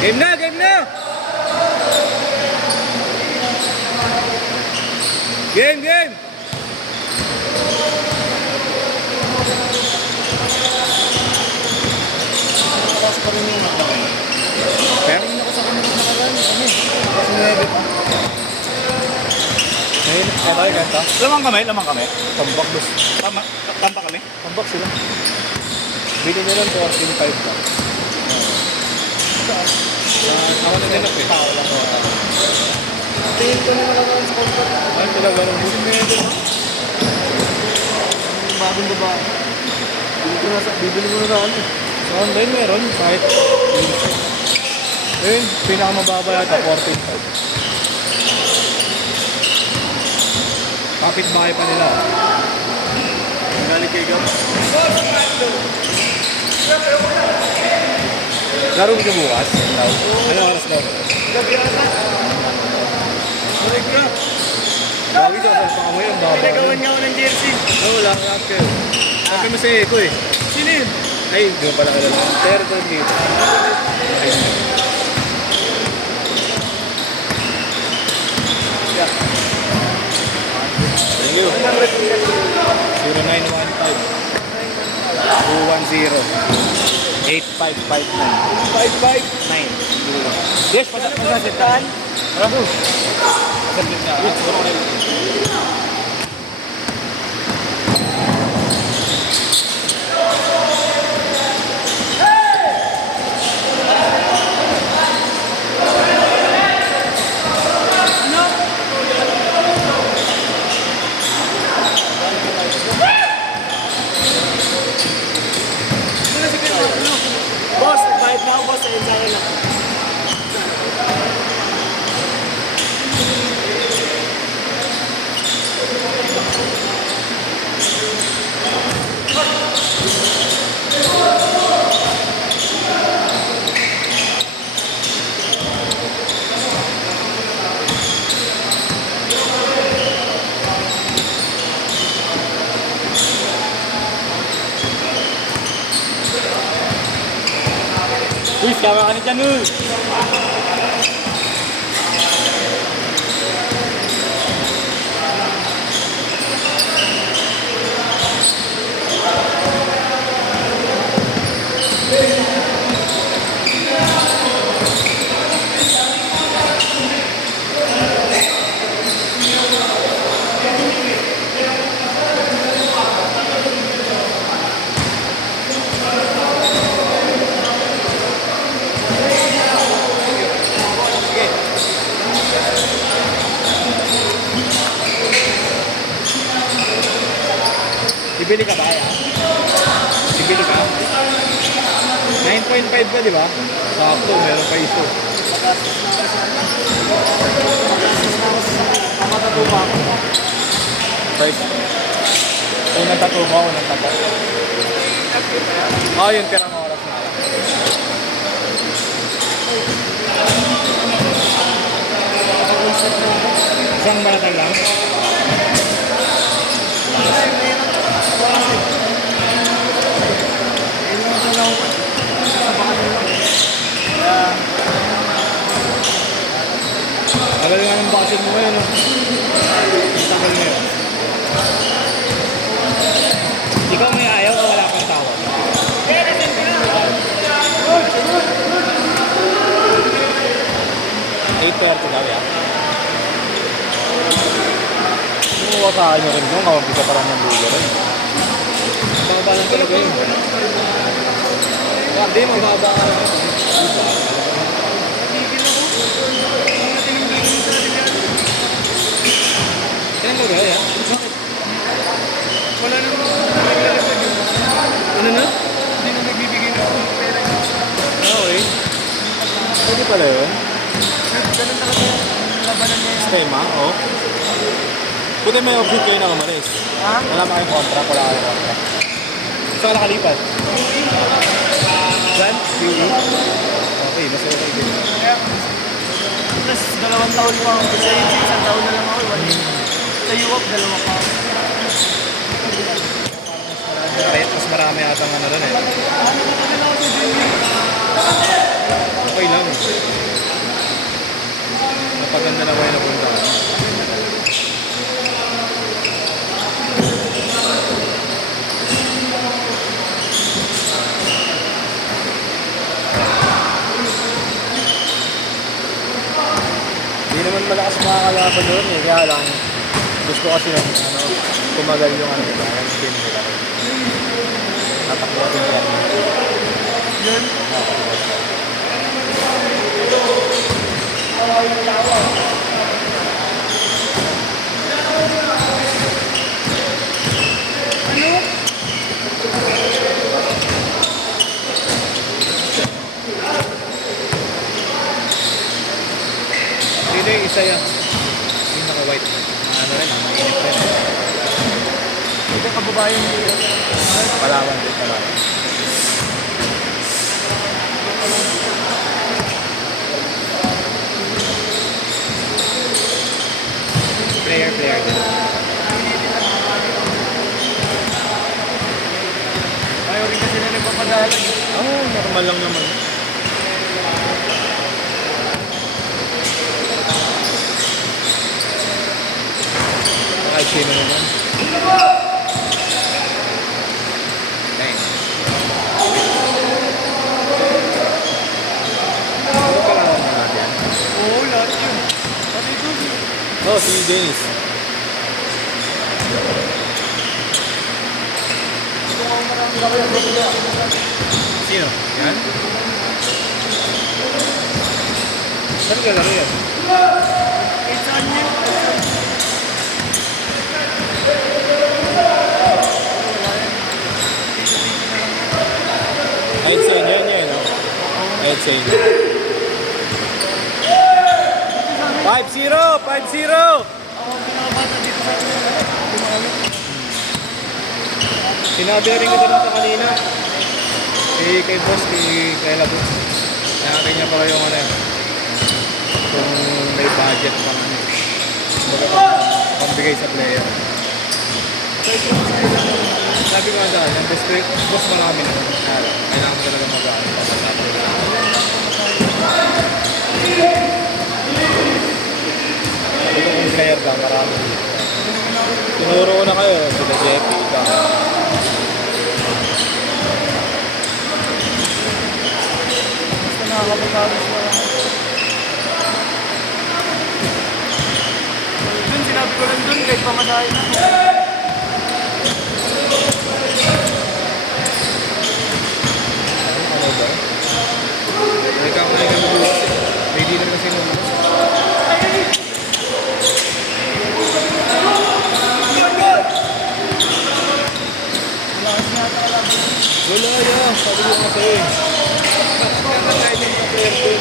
Game na, game na! Game, game! Tapos pa rin yung nakalagay. Pero? Tingin ako sa kanila nakalagay. Kami. Kasi 9 pa. Ayun, ay ganda. Lamang kami. Tambak boss. Tampa kami. Tambak sila. Bili nila 14.5 pa. Ako na nilap eh. Tao lang. Tingin ko na nakalagay sa contract. Ay, talaga lang. Kasi 9 pa. Yung bagong babae. Bibili mo na sa ano. Sa online meron, kahit eh, pinakamababa yata, 14.5. Kapit-bahay pa nila. Galing kay Gab. Laro ka bukas? Ano oras daw? Gabi ata. Balik na. Bawi daw, sa pangamoy ang baba. Pinagawan niya ako ng jersey. Wala ka kayo. Sabi mo sa Eko eh. Sino yun? Ay, di mo pala kilala. Pero ko dito. Ay, thank you. 0915 210 8559 5-5. 9. Yes, pasasitan. Ano? Pasasitan na. Boss, bayad na ako boss. Ayun sa akin lang. Uy, kawa ka ni dyan, uy. Bibili ka ba kaya? Bibili ka? 9.5 ka, di ba? Sakto, meron pa iso. Matatuwa ako. Price. Unang tattoo mo, unang tattoo. Oh, yun, pirang oras na lang. Isang balatag lang? Tagal nga ng bakit mo ngayon, no? Tagal mo yun. Ikaw may ayaw o wala kang tawag? 8:30 daw, ya? Kumuha sa akin rin doon, kawag pa rin ng lulo rin. Mababa lang talaga yun. Hindi, mababa ka lang. Yan mo gaya? Bakit? Wala naman naglalagay yun. Ano na? Hindi na nagbibigay na ako ng pera. Okay. Pwede pala yun. Ganun talaga yung labanan niya yun. Schema, oh. Buti may option kayo na umalis. Ha? Wala pa kayong contract, wala kayong contract. Saan ka nakalipat? Saan? UE? Okay, mas okay din. Tapos 2 taon pa ako. Sa YouTube, 1 taon na lang ako. Sa UOP, 2 pa ako. Mas marami ata ang ano rin eh. Okay lang. na kayo napunta. Hindi naman malakas makakalaban doon eh. Kaya lang, gusto kasi ng tumagal yung ano nila, yung team nila. Tatakbo din yan. Yun. Sino yung isa yan? Yung naka-white. Ano rin, mainit rin. Ito kababayan dito. Palawan din, Palawan. Player din. Ayaw rin kasi na nagpapadalag. Oh, normal lang naman. Kahit sino naman. Nice. Ano kailangan mo natin? Oo, lahat yun. Pati ito. Oh, si Dennis. Sino? Yan? Saan ka laro yan? Kahit saan yun. Kahit sa inyo, yan no? Kahit sa inyo. 5-0! 5-0! Ako ang pinakabata dito sa akin. Dumalo. Sinabi rin ko din ito kanina. Kay boss, kay Labos. Nakakita niya pa yung ano yan. Kung may budget pa ano. Pambigay sa player. Sabi ko nga dahil, yung boss marami na. Kailangan mo talaga mag-ano. Sabi ko kung player ka, marami. Tinuro ko na kayo, sila Jeppy, ikaw. Basta nakakapagkagos na lang. Dun, sinabi ko lang dun, kahit pamasahin ako. Ano ba? Ikaw nga yung bukas eh. May dealer kasi nung Lakas nga talaga. wala yan, sabi ko nga sa'yo eh. Nakakatayin yung mga player dun.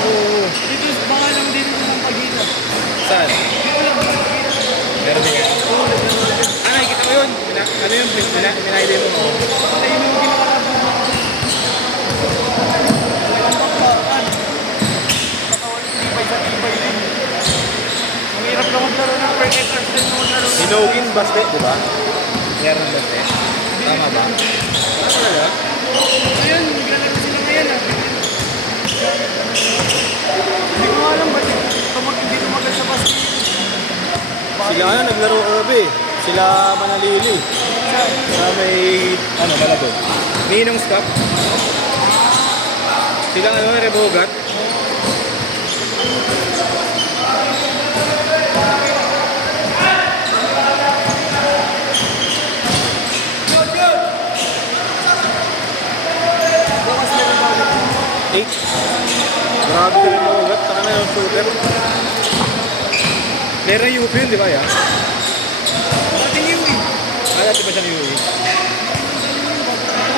Oo. Dito, baka lang dito ng pag-ina. Saan? Dito lang, pag-ina. Meron din yan. Ah, nakikita ko yun. Ano yun? Minahide mo mo. Patay mo yung ginawa na po. Ang bakbakan. Katawan, tibay sa tibay din. Ang hirap na maglaro ng per hectare din mo maglaro ng... Hinogin baste, di ba? Meron ng baste. Tama ba? Tama talaga? Ayun, naglalaro sila ngayon ah. Hindi ko alam ba't hindi tumagal sa basket. Sila ano, naglaro Irby. Sila Manalili. Sila may, ano, Malabon. Ninong Scap. Sila ano, Rebogat. Bukas meron ba ulit? 8. Grabe ka rin Rebogat. Taka na yung shooter. Player ng UP yun, di ba yan? Dating yun eh. Dati ba siya ng UP?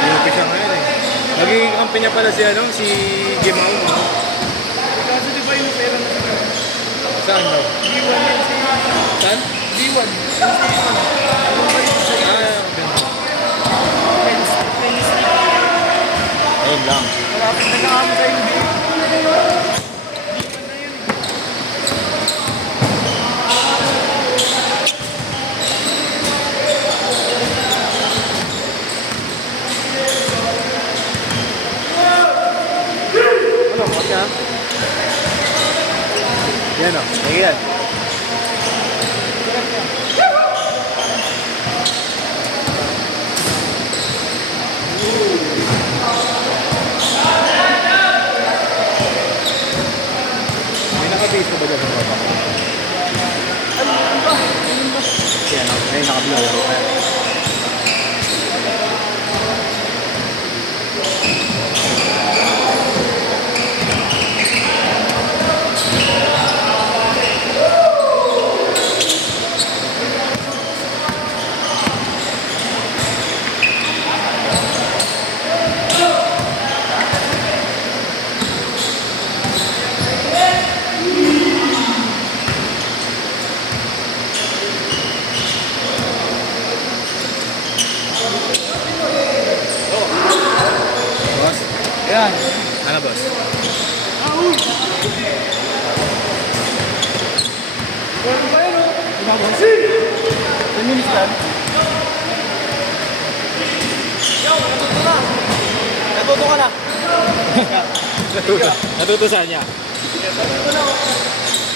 UP siya ngayon eh. Naging kampi niya pala si, ano, si Gimao. Kaso di ba yung pera na sila? Saan daw? D1 yan si... Saan? D1. Yan si... Ano ba yun sa Okay. tennis? Ayun lang. Malapit na lang kami sa NBA. Ano, wag niya? Yan o. Ayan. May nakabase na ba dyan sa baba? Ano ba? Yan o. May nakablaro. Boss? Yan. Ano boss? Meron pa yun, oh. Pinabansin! 10 minutes lang. Yo, natuto na. Natuto ka na. Natutusan niya. Natuto na, oh.